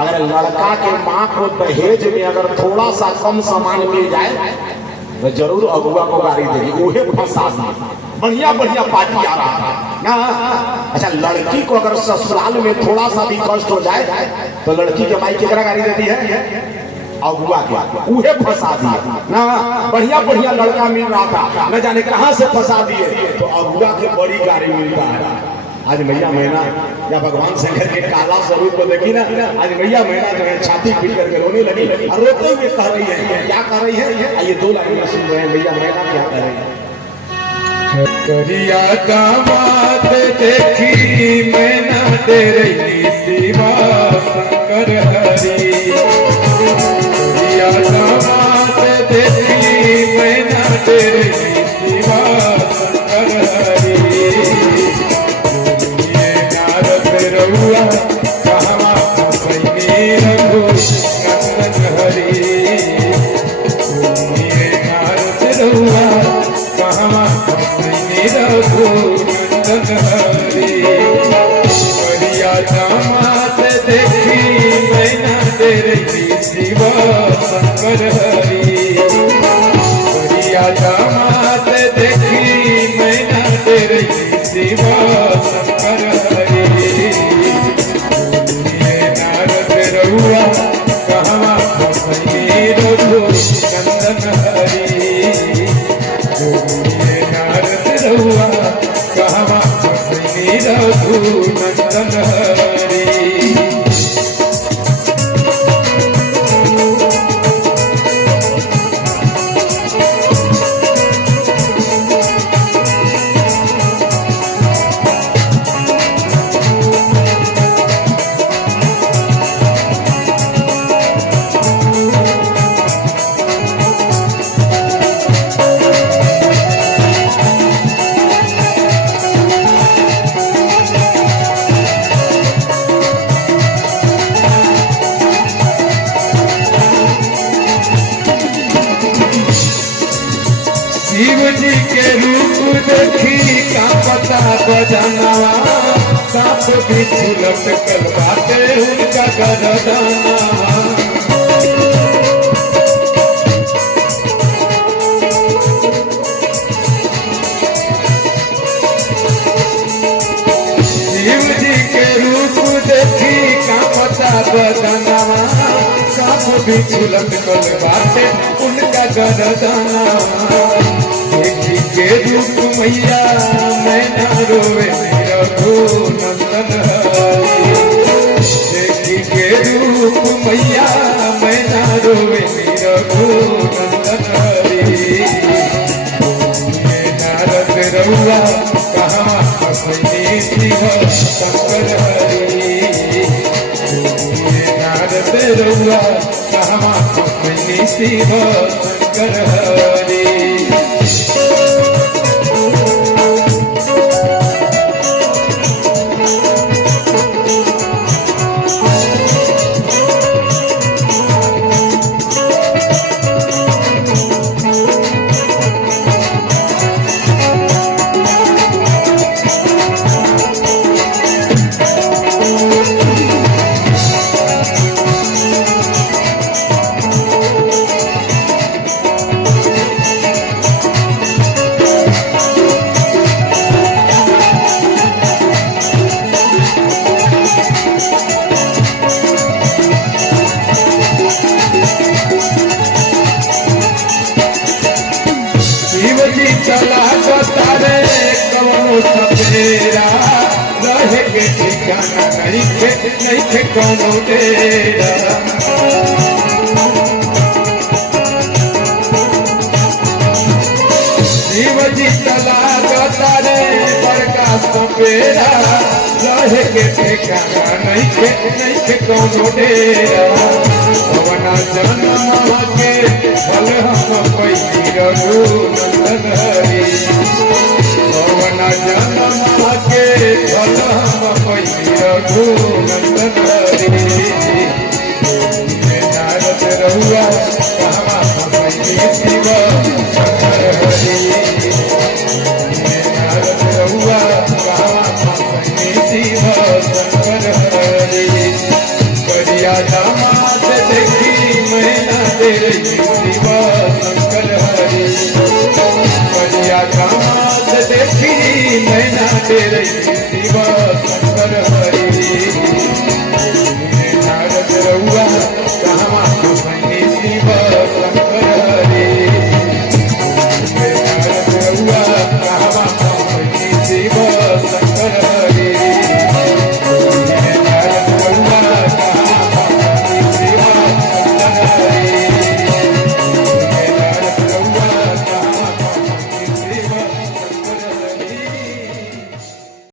अगर लड़का के माँ को दहेज में अगर थोड़ा सा कम सामान मिल जाए तो जरूर अगुआ को गाड़ी देगी, उहे फंसा दी। बढ़िया बढ़िया पार्टी आ रहा है ना। अच्छा, लड़की को अगर ससुराल में थोड़ा सा भी कष्ट हो जाए तो लड़की के माई केकरा गाड़ी देती है? अगुआ के, उहे फंसा दिए ना। बढ़िया बढ़िया लड़का मिल रहा था, न जाने कहां से फंसा दिए, तो अगुआ के बड़ी गाड़ी मिलता है। आज मैया मैना या भगवान शंकर के काला स्वरूप को देखी ना, आज मैया मैना जो है छाती पीट करके रोने लगी और रोते हुए कह रही है, क्या कह रही है? आइए दो लाइन सुन रहे हैं मैया मैना क्या कह रही है। करिया दामाद देखी मैना तेरी शिवा शंकर हरि। करिया दामाद देखी मैना तेरी शिवा शंकर हरि। ये नारद रहुआ कहवा सैनी रघु नंदन हरि। ये नारद रहुआ कहवा रघु नंदन हरि। करिया दामाद देखी मैना तेरी शिवा शंकर हरि। करिया दामाद देखी मैना तेरी शिवा शंकर हरि। ये नारद रहुआ कहवा सैनी रघु नंदन हरि। रहुआ कहवा सैनी रघु नंदन हरि। शिव जी के रूप देखी का पता बजनवा। सांप बिच्छू लटकल बाटे उनका गरदनवा। शिव जी के रूप देखी का पता बजनवा। सांप बिच्छू लटकल बाटे उनका गरदनवा। देखी के रूप मैया मैना रोवे रघु नंदन हरि। देखी के रूप मैया मैना रोवे रघु नंदन हरि। ये नारद रहुआ कहवा सैनी शिवा शंकर हरि। ये नारद रहुआ कहवा सैनी शिवा शंकर हरि। चला तारे कवनो सपेरा। रहे के ठिकाना नहीं थे कौनो डेरा। शिव जी चला तारे बड़का सपेरा। रहे के ठिकाना नहीं थे कौनो डेरा। पवना जन्म के फल हम पैनी रघु नंदन हरि। पवना जन्म के फल हम पैनी रघु नंदन हरि। नारद रहुआ कहवा सैनी शिवा शंकर हरि। नारद रहुआ कहवा सैनी शिवा शंकर हरि। बढ़िया दामाद देखी मैना दे रही शिवा शंकर हरि बढ़िया दामाद देखी मैना दे रही शिवा शंकर हरि